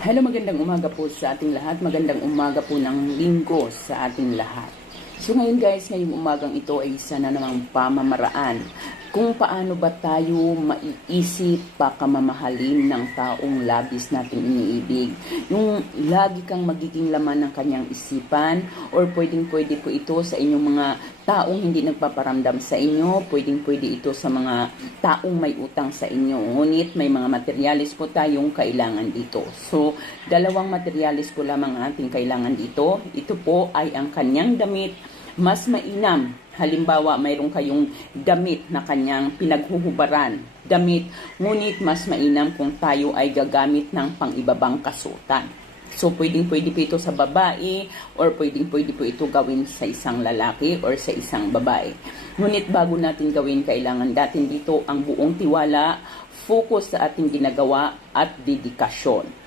Hello, magandang umaga po sa ating lahat. Magandang umaga po ng linggo sa ating lahat. So ngayon guys, ngayong umagang ito ay isa na namang pamamaraan kung paano ba tayo maiisip pa kamamahalin ng taong labis nating iniibig. Yung lagi kang magiging laman ng kanyang isipan or pwedeng-pwede po ito sa inyong mga taong hindi nagpaparamdam sa inyo, pwedeng-pwede ito sa mga taong may utang sa inyo. Ngunit may mga materialis po tayong kailangan dito. So, dalawang materialis po lamang ang ating kailangan dito. Ito po ay ang kanyang damit mas mainam. Halimbawa, mayroon kayong damit na kanyang pinaghuhubaran. Damit, ngunit mas mainam kung tayo ay gagamit ng pangibabang kasutan. So, pwedeng-pwede po ito sa babae or pwedeng-pwede po ito gawin sa isang lalaki or sa isang babae. Ngunit bago natin gawin, kailangan natin dito ang buong tiwala, focus sa ating ginagawa at dedikasyon.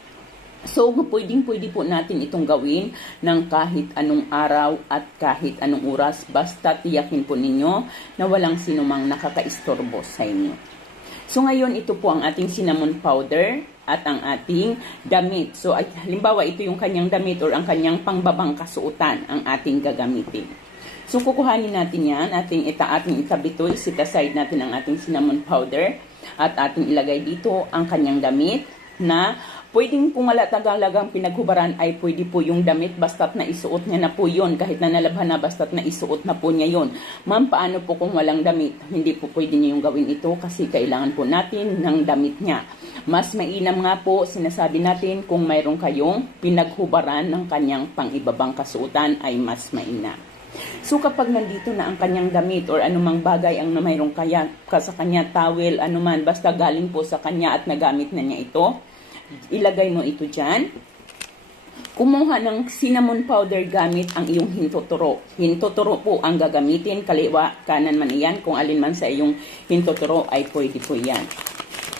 So, pwedeng-pwede po natin itong gawin ng kahit anong araw at kahit anong oras. Basta tiyakin po ninyo na walang sinumang nakakaistorbo sa inyo. So, ngayon ito po ang ating cinnamon powder at ang ating damit. So, at, halimbawa ito yung kanyang damit or ang kanyang pangbabang kasuotan ang ating gagamitin. So, kukuhanin natin yan. Ating ita ating itabi to. Isit aside natin ang ating cinnamon powder at ating ilagay dito ang kanyang damit na Pwedeng kung wala tagalagang pinaghubaran ay pwede po yung damit basta't na isuot niya na po yon kahit na nalabhan na basta't na isuot na po niya yon. Ma'am, paano po kung walang damit? Hindi po pwede niya yung gawin ito kasi kailangan po natin ng damit niya. Mas mainam nga po sinasabi natin kung mayroon kayong pinaghubaran ng kanyang pangibabang kasuotan ay mas mainam. So kapag nandito na ang kanyang damit or anumang bagay ang mayroong kaya, ka sa kanya, towel, anuman, basta galing po sa kanya at nagamit na niya ito, Ilagay mo ito dyan. Kumuha ng cinnamon powder gamit ang iyong hintoturo. Hintoturo po ang gagamitin, kaliwa, kanan man iyan. Kung alin man sa iyong hintoturo ay pwede po yan.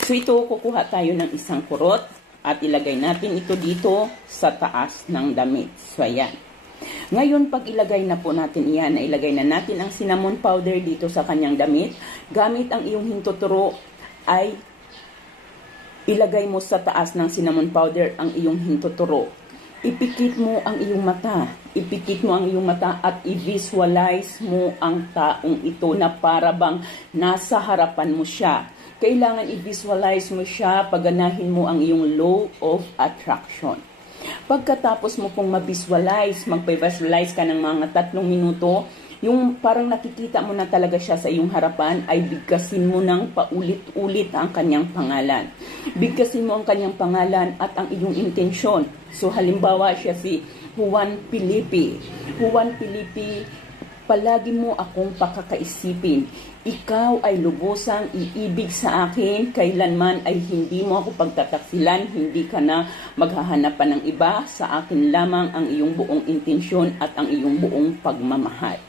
So ito, kukuha tayo ng isang kurot at ilagay natin ito dito sa taas ng damit. So ayan. Ngayon, pag ilagay na po natin iyan, ilagay na natin ang cinnamon powder dito sa kanyang damit. Gamit ang iyong hintoturo ay Ilagay mo sa taas ng cinnamon powder ang iyong hintuturo. Ipikit mo ang iyong mata. Ipikit mo ang iyong mata at i-visualize mo ang taong ito na para bang nasa harapan mo siya. Kailangan i-visualize mo siya, paganahin mo ang iyong law of attraction. Pagkatapos mo pong ma-visualize, mag-visualize ka ng mga tatlong minuto, yung parang nakikita mo na talaga siya sa iyong harapan ay bigkasin mo ng paulit-ulit ang kanyang pangalan. Bigkasin mo ang kanyang pangalan at ang iyong intensyon. So halimbawa siya si Juan Pilipi. Juan Pilipi, palagi mo akong pakakaisipin. Ikaw ay lubosang iibig sa akin, kailanman ay hindi mo ako pagtataksilan, hindi ka na maghahanapan ng iba, sa akin lamang ang iyong buong intensyon at ang iyong buong pagmamahal.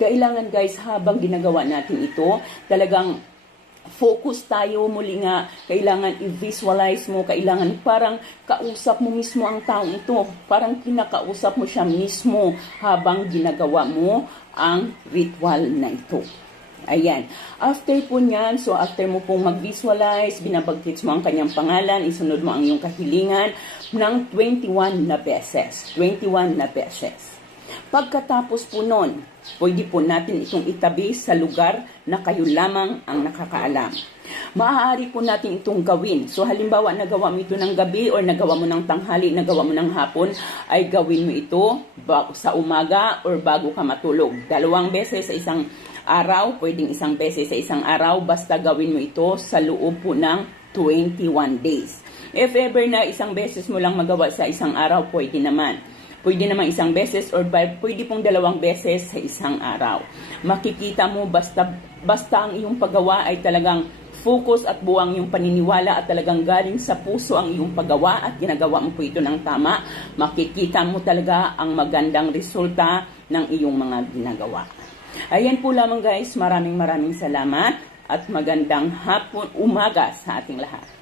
Kailangan guys, habang ginagawa natin ito, talagang focus tayo muli nga kailangan i-visualize mo kailangan parang kausap mo mismo ang taong ito parang kinakausap mo siya mismo habang ginagawa mo ang ritual na ito Ayan. After po niyan, so after mo pong mag-visualize, binabagkits mo ang kanyang pangalan, isunod mo ang iyong kahilingan ng 21 na beses. 21 na beses. Pagkatapos po nun, pwede po natin itong itabi sa lugar na kayo lamang ang nakakaalam. Maaari po natin itong gawin. So halimbawa, nagawa mo ito ng gabi or nagawa mo ng tanghali, nagawa mo ng hapon, ay gawin mo ito sa umaga or bago ka matulog. Dalawang beses sa isang araw, pwedeng isang beses sa isang araw, basta gawin mo ito sa loob po ng 21 days. If ever na isang beses mo lang magawa sa isang araw, pwede naman. Pwede naman isang beses or pwede pong dalawang beses sa isang araw. Makikita mo basta, basta ang iyong paggawa ay talagang focus at buwang yung paniniwala at talagang galing sa puso ang iyong paggawa at ginagawa mo po ito ng tama, makikita mo talaga ang magandang resulta ng iyong mga ginagawa. Ayan po lamang guys, maraming maraming salamat at magandang hapon, umaga sa ating lahat.